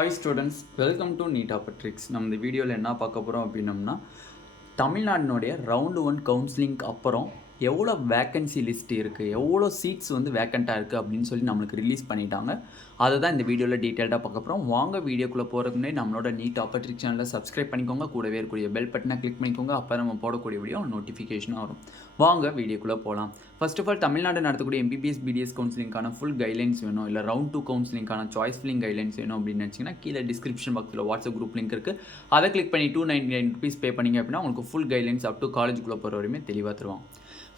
Hi students, welcome to Neet Tricks. நம்ம இந்த வீடியோவில் என்ன பார்க்க போகிறோம் அப்படின்னம்னா தமிழ்நாட்டினுடைய ரவுண்டு 1 கவுன்சிலிங்க்கு அப்புறம் எவ்வளோ வேக்கன்சி லிஸ்ட் இருக்குது, எவ்வளோ சீட்ஸ் வந்து வேக்கண்ட்டாக இருக்குது அப்படின்னு சொல்லி நம்மளுக்கு ரிலீஸ் பண்ணிட்டாங்க. அதை தான் இந்த வீடியோவில் டீட்டெயில்டாக பார்க்க போகிறோம். வாங்க வீடியோக்குள்ளே போகிறதுக்கு முன்னாடி நம்மளோட நீட் ட்ரிக்ஸ் சேனலை சப்ஸ்கிரைப் பண்ணிக்கோங்க, கூடவே இருக்கக்கூடிய பெல் பட்டனை கிளிக் பண்ணிக்கோங்க. அப்போ நம்ம போடக்கூடிய வீடியோ நோட்டிஃபிகேஷனாக வரும். வாங்க வீடியோக்குள்ளே போகலாம். ஃபர்ஸ்ட் ஆஃப் ஆல் தமிழ்நாடு நடத்தக்கூடிய எம்பிபிஎஸ் பிடிஎஸ் கவுன்சிலிங்கான ஃபுல் கைட்லைன்ஸ் வேணும், இல்லை ரவுண்ட் 2 கவுன்சிலிங்கான சாய்ஸ் ஃபில்லிங் கைட்லைன்ஸ் வேணும் அப்படின்னு நினச்சிங்கன்னா கீழே டிஸ்கிரிப்ஷன் பாக்ஸில் வாட்ஸ்அப் குரூப் லிங்க் இருக்குது. அதை கிளிக் பண்ணி ₹299 பே பண்ணிங்க அப்படின்னா உங்களுக்கு ஃபுல் கைட்லைன்ஸ் அப் டு காலேஜுக்குள்ளே போகிற வரையுமே தெளிவாக தருவாங்க.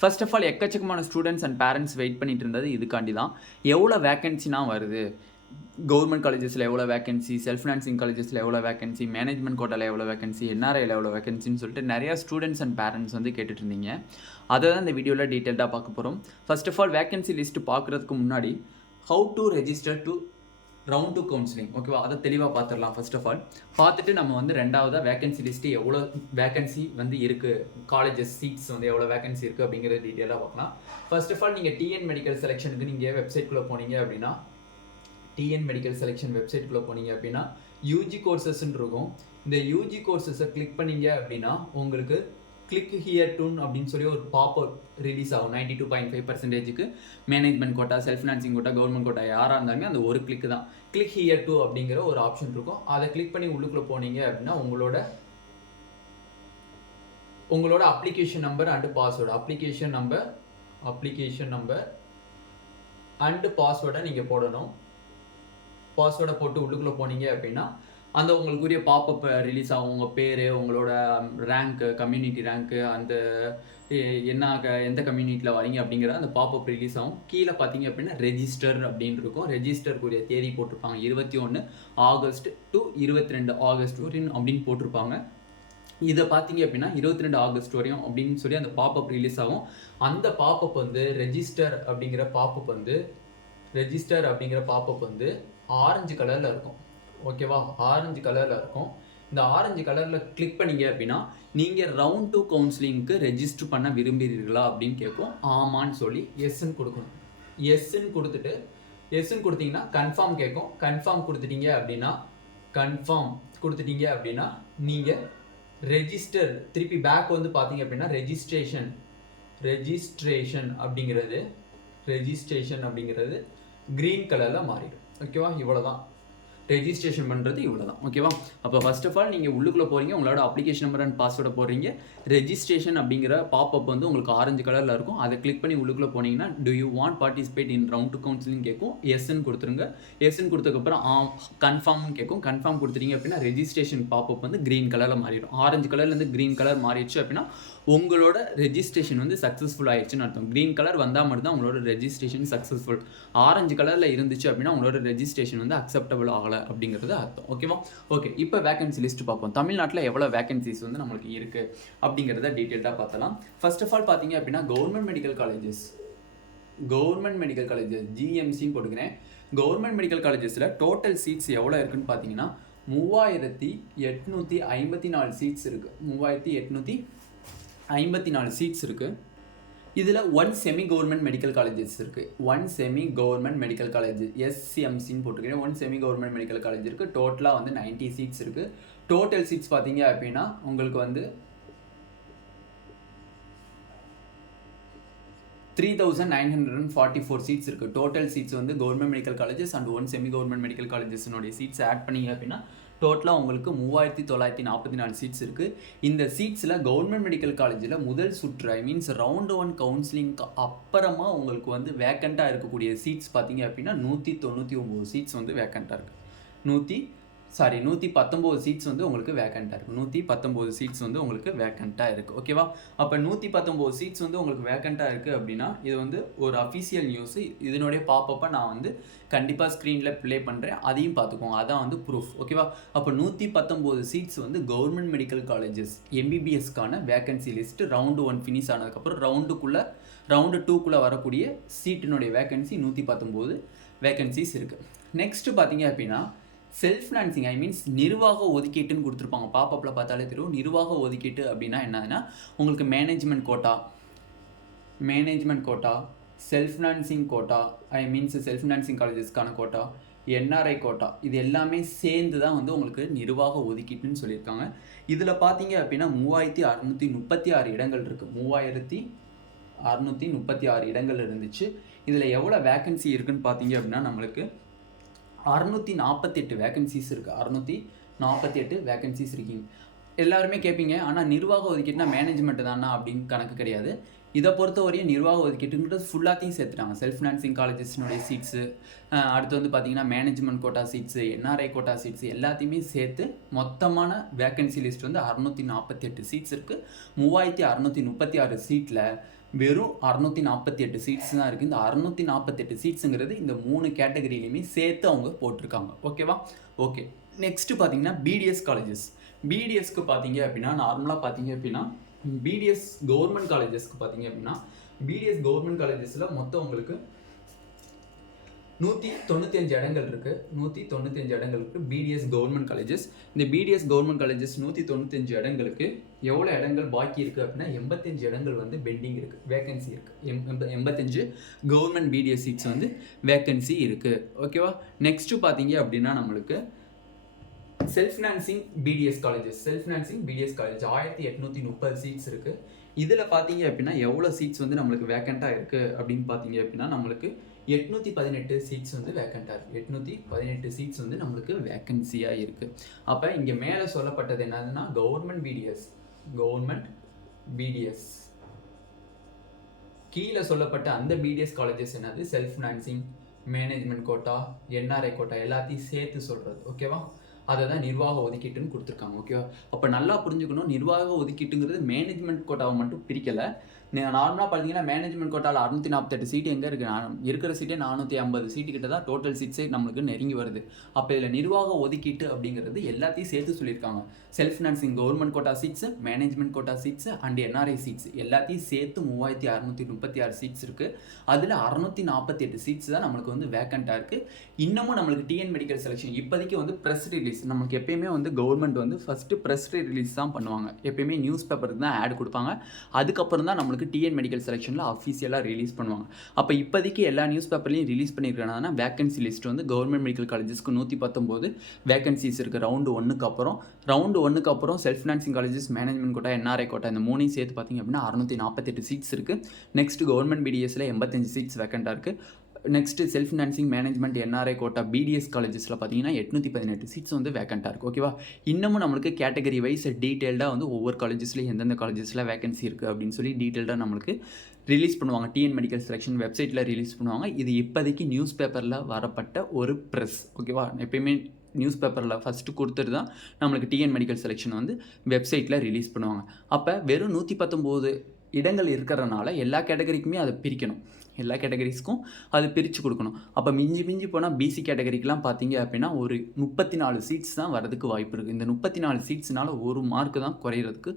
ஃபர்ஸ்ட் ஆஃப் ஆல் எக்கச்சக்கமான ஸ்டூடெண்ட்ஸ் அண்ட் பேரண்ட்ஸ் வெயிட் பண்ணிட்டு இருந்தது இதுக்காண்டி தான். எவ்வளோ வேக்கன்சினா வருது, கவர்மெண்ட் காலேஜஸில் எவ்வளோ வேக்கன்சி, செல்ஃப் ஃபினான்சிங் காலேஜஸில் எவ்வளோ வேக்கன்சி, மேனேஜ்மெண்ட் கோட்டாவில் எவ்வளோ வேக்கன்சி, என்ஆர்ஐயில் எவ்வளோ வேக்கன்சின்னு சொல்லிட்டு நிறையா ஸ்டூடெண்ட்ஸ் அண்ட் பேரண்ட்ஸ் வந்து கேட்டுட்டு இருந்தீங்க. அதை தான் இந்த வீடியோவில் டீட்டெயில்டாக பார்க்க போகிறோம். First of all vacancy list பார்க்குறதுக்கு முன்னாடி how to register to round 2 counselling, ஓகேவா, அதை தெளிவாக பார்த்துடலாம். ஃபர்ஸ்ட் ஆஃப் ஆல் பார்த்துட்டு நம்ம வந்து ரெண்டாவதாக வேக்கன்சி லிஸ்ட்டு எவ்வளோ வேக்கன்சி வந்து இருக்குது, காலேஜஸ் சீட்ஸ் வந்து எவ்வளோ வேக்கன்சி இருக்குது அப்படிங்கிறது டீட்டெயிலாக பார்க்கலாம். ஃபர்ஸ்ட் ஆஃப் ஆல் நீங்கள் டிஎன் மெடிக்கல் செலெக்ஷனுக்கு நீங்கள் வெப்சைட்குள்ளே போனீங்க அப்படின்னா, டிஎன் மெடிக்கல் செலெக்ஷன் வெப்சைட்குள்ளே போனீங்க அப்படின்னா யூஜி கோர்சஸ்ன்னு இருக்கும். இந்த யூஜி கோர்சஸை கிளிக் பண்ணீங்க அப்படின்னா உங்களுக்கு கிளிக் ஹியர் டூன் அப்படின்னு சொல்லி ஒரு பாப்அப் ரிலீஸ் ஆகும். 92.5% management quota, self financing quota, government quota யாராக இருந்தாலுமே அந்த ஒரு கிளிக் தான். கிளிக் ஹியர் டூ அப்படிங்கிற ஒரு ஆப்ஷன் இருக்கும். அதை கிளிக் பண்ணி உள்ளுக்குள்ளே போனீங்க அப்படின்னா உங்களோட application number and password, application number and பாஸ்வேர்டை நீங்கள் போடணும். பாஸ்வேர்டை போட்டு உள்ளுக்குள்ளே போனீங்க அப்படின்னா அந்த உங்களுக்குரிய பாப்அப் ரிலீஸ் ஆகும். உங்கள் பேர், உங்களோட ரேங்க்கு, கம்யூனிட்டி ரேங்க்கு, அந்த எந்த கம்யூனிட்டியில் வரீங்க அப்படிங்கிற அந்த பாப்அப் ரிலீஸ் ஆகும். கீழே பார்த்தீங்க அப்படின்னா ரெஜிஸ்டர் அப்படின்னு இருக்கும். ரெஜிஸ்டருக்குரிய தேதி போட்டிருப்பாங்க 21 ஆகஸ்ட் டு 22 ஆகஸ்ட் வரையும் அப்படின்னு போட்டிருப்பாங்க. இதை பார்த்தீங்க அப்படின்னா 22 ஆகஸ்ட் வரையும் அப்படின்னு சொல்லி அந்த பாப்அப் ரிலீஸ் ஆகும். அந்த பாப்அப் வந்து ரெஜிஸ்டர் அப்படிங்கிற பாப்அப் வந்து ஆரஞ்சு கலரில் இருக்கும். ஓகேவா, ஆரஞ்சு கலரில் இருக்கும். இந்த ஆரஞ்சு கலரில் கிளிக் பண்ணீங்க அப்படின்னா நீங்கள் ரவுண்ட் 2 கவுன்சிலிங்க்கு ரெஜிஸ்டர் பண்ண விரும்புகிறீர்களா அப்படின்னு கேட்கும். ஆமான்னு சொல்லி எஸ்ன்னு கொடுக்கணும். எஸ்ன்னு கொடுத்தீங்கன்னா கன்ஃபார்ம் கேட்கும். கன்ஃபார்ம் கொடுத்துட்டீங்க அப்படின்னா நீங்கள் ரெஜிஸ்டர், திருப்பி பேக் வந்து பார்த்தீங்க அப்படின்னா ரெஜிஸ்ட்ரேஷன் அப்படிங்கிறது க்ரீன் கலரில் மாறிடும். ஓகேவா, இவ்வளோதான் ரெஜிஸ்ட்ரேஷன் பண்ணுறது, இவ்வளோதான். ஓகேவா, அப்போ ஃபர்ஸ்ட் ஆஃப் ஆல் நீங்கள் உள்ளுக்குள்ளே போகிறீங்க, உங்களோட அப்ளிகேஷன் நம்பர் அண்ட் பாஸ்வேர்டை போடுறீங்க. ரெஜிஸ்ட்ரேஷன் அப்படிங்கிற பாப்அப் வந்து உங்களுக்கு ஆரஞ்சு கலரில் இருக்கும். அதை கிளிக் பண்ணி உள்ளுக்குள்ளே போனீங்கன்னா to you want participate in round 2 counselling கேட்கும். எஸ்ன்னு கொடுத்துருங்க. எஸ்ன்னு கொடுத்ததுக்கப்புறம் கன்ஃபார்ம்னு கேட்கும். கன்ஃபார்ம் கொடுத்துட்டீங்க அப்படின்னா ரெஜிஸ்ட்ரேஷன் பாப்அப் வந்து க்ரீன் கலரில் மாறிடும். ஆரஞ்சு கலர்லேருந்து க்ரீன் கலர் மாறிடுச்சு அப்படின்னா உங்களோட ரெஜிஸ்ட்ரேஷன் வந்து சக்ஸஸ்ஃபுல் ஆயிடுச்சுன்னு அர்த்தம். க்ரீன் கலர் வந்தால் மட்டும்தான் உங்களோட ரெஜிஸ்ட்ரேஷன் சக்ஸஸ்ஃபுல். ஆரஞ்சு கலரில் இருந்துச்சு அப்படின்னா உங்களோட ரெஜிஸ்ட்ரேஷன் வந்து அக்செப்டபிள் ஆகலை அப்படிங்கிறது அர்த்தம். ஓகேவா, ஓகே, இப்போ வேகன்சி லிஸ்ட் பார்ப்போம். தமிழ்நாட்டில் எவ்வளோ வேகன்சிஸ் வந்து நம்மளுக்கு இருக்குது அப்படிங்கிறத டீட்டெயில்டாக பார்த்தலாம். ஃபர்ஸ்ட் ஆஃப் ஆல் பார்த்தீங்க அப்படின்னா கவர்மெண்ட் மெடிக்கல் காலேஜஸ் ஜிஎம்சின்னு போட்டுக்கிறேன். கவர்மெண்ட் மெடிக்கல் காலேஜஸில் டோட்டல் சீட்ஸ் எவ்வளோ இருக்குன்னு பார்த்தீங்கன்னா 3854 சீட்ஸ் இருக்குது. 3854 சீட்ஸ் இருக்குது. இதில் 1 செமி கவர்மெண்ட் மெடிக்கல் காலேஜஸ் இருக்குது. 1 செமி கவர்மெண்ட் மெடிக்கல் காலேஜ் எஸ்சிஎம்சின்னு போட்டுக்கிறேன். 1 செமி கவர்மெண்ட் மெடிக்கல் காலேஜ் இருக்குது. டோட்டலாக வந்து 90 சீட்ஸ் இருக்குது. டோட்டல் சீட்ஸ் பார்த்தீங்க அப்படின்னா உங்களுக்கு வந்து 3944 சீட்ஸ் இருக்குது. டோட்டல் சீட்ஸ் வந்து government medical colleges and 1 semi government medical காலேஜஸ்னுடைய சீட்ஸ் ஆட் பண்ணிங்க அப்படின்னா டோட்டலாக உங்களுக்கு 3944 சீட்ஸ் இருக்குது. இந்த சீட்ஸில் கவர்மெண்ட் மெடிக்கல் காலேஜில் முதல் சுற்று மீன்ஸ் ரவுண்டு 1 கவுன்சிலிங்க்கு அப்புறமா உங்களுக்கு வந்து வேக்கண்ட்டாக இருக்கக்கூடிய சீட்ஸ் பார்த்தீங்க அப்படின்னா 199 சீட்ஸ் வந்து வேக்கண்ட்டாக இருக்குது. 119 சீட்ஸ் வந்து உங்களுக்கு வேக்கண்ட்டாக இருக்குது. 119 சீட்ஸ் வந்து உங்களுக்கு வேக்கண்ட்டாக இருக்குது. ஓகேவா, அப்போ 119 சீட்ஸ் வந்து உங்களுக்கு வேக்கண்ட்டாக இருக்குது அப்படின்னா இது வந்து ஒரு அஃபிஷியல் நியூஸு. இதனுடைய பாப்பப்பை நான் வந்து கண்டிப்பாக ஸ்க்ரீனில் ப்ளே பண்ணுறேன், அதையும் பார்த்துக்கோங்க. அதான் வந்து ப்ரூஃப். ஓகேவா, அப்போ 119 சீட்ஸ் வந்து கவர்மெண்ட் மெடிக்கல் காலேஜஸ் எம்பிபிஎஸ்க்கான வேக்கன்சி லிஸ்ட்டு ரவுண்டு 1 ஃபினிஷ் ஆனதுக்கப்புறம் ரவுண்டு 2க்குள்ளே வரக்கூடிய சீட்டினுடைய வேக்கன்சி 119 வேக்கன்சிஸ் இருக்குது. நெக்ஸ்ட்டு பார்த்தீங்க அப்படின்னா செல்ஃப் ஃபினான்சிங் மீன்ஸ் நிர்வாக ஒதுக்கீட்டுன்னு கொடுத்துருப்பாங்க. பாப்பப்பில் பார்த்தாலே தெரியும். நிர்வாக ஒதுக்கீட்டு அப்படின்னா என்னதுன்னா உங்களுக்கு management quota, self financing quota, self financing காலேஜஸ்க்கான கோட்டா, என்ஆர்ஐ கோட்டா இது எல்லாமே சேர்ந்து தான் வந்து உங்களுக்கு நிர்வாக ஒதுக்கீட்டுன்னு சொல்லியிருக்காங்க. இதில் பார்த்தீங்க அப்படின்னா 3636 இடங்கள் இருக்குது. 3636 இடங்கள் இருந்துச்சு. இதில் எவ்வளோ வேக்கன்சி இருக்குன்னு பார்த்தீங்க அப்படின்னா நம்மளுக்கு 648 வேக்கன்சிஸ் இருக்குது. 648 வேக்கன்சிஸ் இருக்கீங்க. எல்லாருமே கேட்பீங்க, ஆனால் நிர்வாக ஒதுக்கீட்டுனா மேனேஜ்மெண்ட் தானா அப்படின்னு கணக்கு கிடையாது. இதை பொறுத்தவரையும் நிர்வாக ஒதுக்கீட்டுன்றது ஃபுல்லாத்தையும் சேர்த்துட்டாங்க. செல்ஃப் ஃபினான்சிங் காலேஜஸ்னுடைய சீட்ஸு, அடுத்து வந்து பார்த்தீங்கன்னா management quota seats, NRI quota seats எல்லாத்தையுமே சேர்த்து மொத்தமான வேக்கன்சி லிஸ்ட் வந்து 648 சீட்ஸ் இருக்குது. 3636 சீட்டில் வெறும் 648 சீட்ஸ் தான் இருக்குது. இந்த 648 சீட்ஸுங்கிறது இந்த 3 கேட்டகரியிலையுமே சேர்த்து அவங்க போட்டிருக்காங்க. ஓகேவா? ஓகே. நெக்ஸ்ட்டு பார்த்தீங்கன்னா பிடிஎஸ் காலேஜஸ். பிடிஎஸ்க்கு பார்த்தீங்க அப்படின்னா நார்மலாக பார்த்தீங்க அப்படின்னா பிடிஎஸ் கவர்மெண்ட் காலேஜஸ்க்கு பார்த்தீங்க அப்படின்னா பிடிஎஸ் கவர்மெண்ட் காலேஜஸில் மொத்தம் உங்களுக்கு 195 இடங்கள் இருக்குது. 195 இடங்கள் இருக்குது பிடிஎஸ் கவர்மெண்ட் காலேஜஸ். இந்த பிடிஎஸ் கவர்மெண்ட் காலேஜஸ் 195 இடங்களுக்கு எவ்வளோ இடங்கள் பாக்கி இருக்குது அப்படின்னா 85 இடங்கள் வந்து பெண்டிங் இருக்குது, வேக்கன்சி இருக்குது. 85 கவர்மெண்ட் பிடிஎஸ் சீட்ஸ் வந்து வேக்கன்சி இருக்குது. ஓகேவா? நெக்ஸ்ட்டு பார்த்தீங்க அப்படின்னா நம்மளுக்கு self financing BDS colleges. Self financing BDS college 1830 seats இருக்குது. இதில் பார்த்தீங்க அப்படின்னா எவ்வளோ சீட்ஸ் வந்து நம்மளுக்கு வேக்கண்ட்டாக இருக்குது அப்படின்னு பார்த்தீங்க அப்படின்னா நம்மளுக்கு 818 சீட்ஸ் வந்து வேக்கண்ட்டாக இருக்குது. 818 சீட்ஸ் வந்து நம்மளுக்கு வேக்கன்சியாக இருக்குது. அப்போ இங்கே மேலே சொல்லப்பட்டது என்னதுன்னா கவர்மெண்ட் பிடிஎஸ் கீழே சொல்லப்பட்ட அந்த பிடிஎஸ் காலேஜஸ் என்னது self financing, management quota, NRI quota எல்லாத்தையும் சேர்த்து சொல்கிறது. ஓகேவா? அதை தான் நிர்வாக ஒதுக்கீட்டுன்னு கொடுத்துருக்காங்க. ஓகேவா? அப்போ நல்லா புரிஞ்சுக்கணும், நிர்வாக ஒதுக்கீட்டுங்கிறது மேனேஜ்மெண்ட் கோட்டாவை மட்டும் பிரிக்கலை. நார்மலாக பார்த்தீங்கன்னா மேனேஜ்மெண்ட் கோட்டாவில் 648 சீட்டு எங்கே இருக்குது? இருக்கிற சீட்டே 450 சீட்டு கிட்ட தான் டோட்டல் சீட்ஸே நம்மளுக்கு நெருங்கி வருது. அப்போ இதில் நிர்வாக ஒதுக்கீட்டு அப்படிங்கிறது எல்லாத்தையும் சேர்த்து சொல்லியிருக்காங்க. Self financing government quota seats, management quota seats and NRI seats எல்லாத்தையும் சேர்த்து 3636 சீட்ஸ் இருக்குது. அதில் 648 சீட்ஸ் தான் நம்மளுக்கு வந்து வேக்கண்ட்டாக இருக்குது. இன்னமும் நம்மளுக்கு டிஎன் மெடிக்கல் செலெக்ஷன் இப்போதைக்கு வந்து ப்ரெஸ் ரிலீஸ், நம்மளுக்கு எப்பயுமே வந்து கவர்மெண்ட் வந்து ஃபஸ்ட்டு ப்ரெஸ் ரிலீஸ் தான் பண்ணுவாங்க. எப்பயுமே நியூஸ் பேப்பருக்கு தான் ஆட் கொடுப்பாங்க. அதுக்கப்புறம் தான் நம்மளுக்கு டிஎன் மெடிக்கல் செலெக்ஷனில் அஃபீஷியலாக ரிலீஸ் பண்ணுவாங்க. அப்போ இப்போதைக்கு எல்லா நியூஸ் பேப்பர்லையும் ரிலீஸ் பண்ணியிருக்காங்கன்னா வேக்கன்சி லிஸ்ட் வந்து கவர்மெண்ட் மெடிக்கல் காலேஜஸ்க்கு 119 வேக்கன்சிஸ் இருக்குது. ரவுண்டு 1க்கு அப்புறம் self financing colleges, management quota, NRI quota இந்த 3 சேர்த்து பார்த்தீங்க அப்படின்னா 648 சீட்ஸ் இருக்குது. நெக்ஸ்ட் கவர்மெண்ட் பிடிஎஸ்ல 85 சீட்ஸ் வேக்கண்ட்டாக இருக்குது. Next self financing, management, NRI quota, BDS காலேஜஸில் பார்த்தீங்கன்னா 818 சீட்ஸ் வந்து வேக்கண்ட்டாக இருக்குது. ஓகேவா? இன்னமும் நம்மளுக்கு கேட்டகரி வைஸ் டீட்டெயில்டாக வந்து ஒவ்வொரு காலேஜஸ்லையும் எந்தெந்த காலேஜஸில் வேக்கன்சி இருக்குது அப்படின்னு சொல்லி டீட்டெயில்டாக நம்மளுக்கு ரிலீஸ் பண்ணுவாங்க. டிஎன் மெடிக்கல் செலெக்ஷன் வெப்சைட்டில் ரிலீஸ் பண்ணுவாங்க. இது இப்போதைக்கு நியூஸ் பேப்பரில் வரப்பட்ட ஒரு ப்ரெஸ். ஓகேவா? எப்பயுமே நியூஸ் பேப்பரில் ஃபஸ்ட்டு கொடுத்துட்டு தான் நம்மளுக்கு டிஎன் மெடிக்கல் செலெக்ஷன் வந்து வெப்சைட்டில் ரிலீஸ் பண்ணுவாங்க. அப்போ வெறும் 119 இடங்கள் இருக்கிறதுனால எல்லா கேட்டகரிக்குமே அதை பிரிக்கணும். எல்லா கேட்டகரிஸ்க்கும் அது பிரித்து கொடுக்கணும். அப்போ மிஞ்சி போனால் பிசி கேட்டகரிக்கெலாம் பார்த்தீங்க அப்படின்னா ஒரு 34 சீட்ஸ் தான் வரதுக்கு வாய்ப்பு இருக்குது. இந்த 34 சீட்ஸ்னால் ஒரு மார்க்கு தான் குறையிறதுக்கு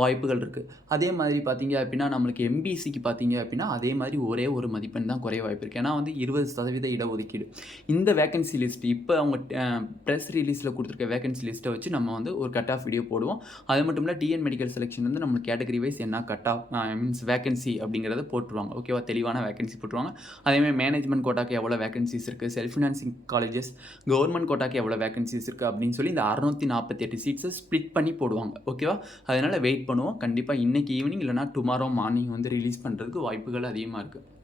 வாய்ப்புகள் இருக்குது. அதே மாதிரி பார்த்தீங்க அப்படின்னா நம்மளுக்கு எம்பிசிக்கு பார்த்தீங்க அப்படின்னா அதே மாதிரி ஒரே ஒரு மதிப்பெண் தான் குறைய வாய்ப்பு இருக்குது. ஏன்னா வந்து 20% இடஒதுக்கீடு. இந்த வேக்கன்சி லிஸ்ட் இப்போ அவங்க ப்ரெஸ் ரிலீஸில் கொடுத்துருக்க வேக்கன்சி லிஸ்ட்டை வச்சு நம்ம வந்து ஒரு கட் ஆஃப் வீடியோ போடுவோம். அது மட்டும் இல்லை டிஎன் மெடிக்கல் செலெக்ஷன் வந்து நம்ம கேட்டகரி வைஸ் என்ன கட் ஆஃப் மீன்ஸ் வேக்கன்சி அப்படிங்கிறத போட்டுருவாங்க. ஓகேவா? தெளிவான வேக்கன்சி போட்டுருவாங்க. அதேமாதிரி மேனேஜ்மெண்ட் கோட்டாக்கு எவ்வளோ வேக்கன்சிஸ் இருக்குது, செல்ஃப் ஃபினான்சிங் காலேஜஸ், கவர்மெண்ட் கோட்டாக்கு எவ்வளோ வேக்கன்சிஸ் இருக்குது அப்படின்னு சொல்லி இந்த 648 சீட்ஸை ஸ்ப்ளிட் பண்ணி போடுவாங்க. ஓகேவா? அதனால் வெயிட் பண்ணுவோம். கண்டிப்பாக இன்றைக்கி ஈவினிங் இல்லைனா டுமாரோ மார்னிங் வந்து ரிலீஸ் பண்ணுறதுக்கு வாய்ப்புகள் அதிகமாக இருக்குது.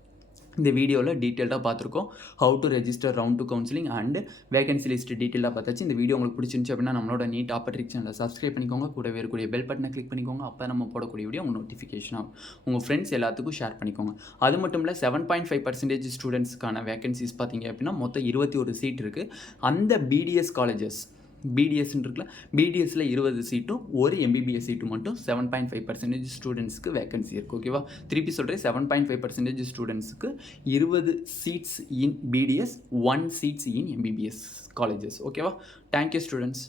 இந்த வீடியோவில் டீட்டெயிலாக பார்த்துருக்கோம். How to register round 2 counselling and vacancy list டீட்டெயிலாக பார்த்தாச்சு. இந்த வீடியோ உங்களுக்கு பிடிச்சிருந்துச்சு அப்படின்னா நம்மளோட நீட் ஆப்பர்ட்ரிக் சேனலை சப்ஸ்கிரைப் பண்ணிக்கோங்க. கூடவே இருக்கக்கூடிய பெல் பட்டனை கிளிக் பண்ணிக்கோங்க. அப்போ நம்ம போடக்கூடிய வீடியோ உங்கள் நோட்டிஃபிகேஷன் ஆகும். உங்கள் ஃப்ரெண்ட்ஸ் எல்லாத்துக்கும் ஷேர் பண்ணிக்கோங்க. அது மட்டும் இல்லை 7.5% ஸ்டூடெண்ட்ஸ்க்கான வேகன்சிஸ் பார்த்தீங்க அப்படின்னா மொத்தம் 21 சீட் இருக்குது. அந்த பிடிஎஸ் காலேஜஸ் பிடிஎஸ்ன்னு இருக்குல்ல, பிடிஎஸ்ல 20 சீட்டும் ஒரு எம்பிபிஎஸ் சீட்டு மட்டும் 7.5% ஸ்டூடெண்ட்ஸ்க்கு வேகன்சி இருக்குது. ஓகேவா? திருப்பி சொல்கிறேன், 7.5% ஸ்டூடெண்ட்ஸுக்கு 20 seats in BDS, 1 seats in MBBS colleges. ஓகேவா? Thank you students.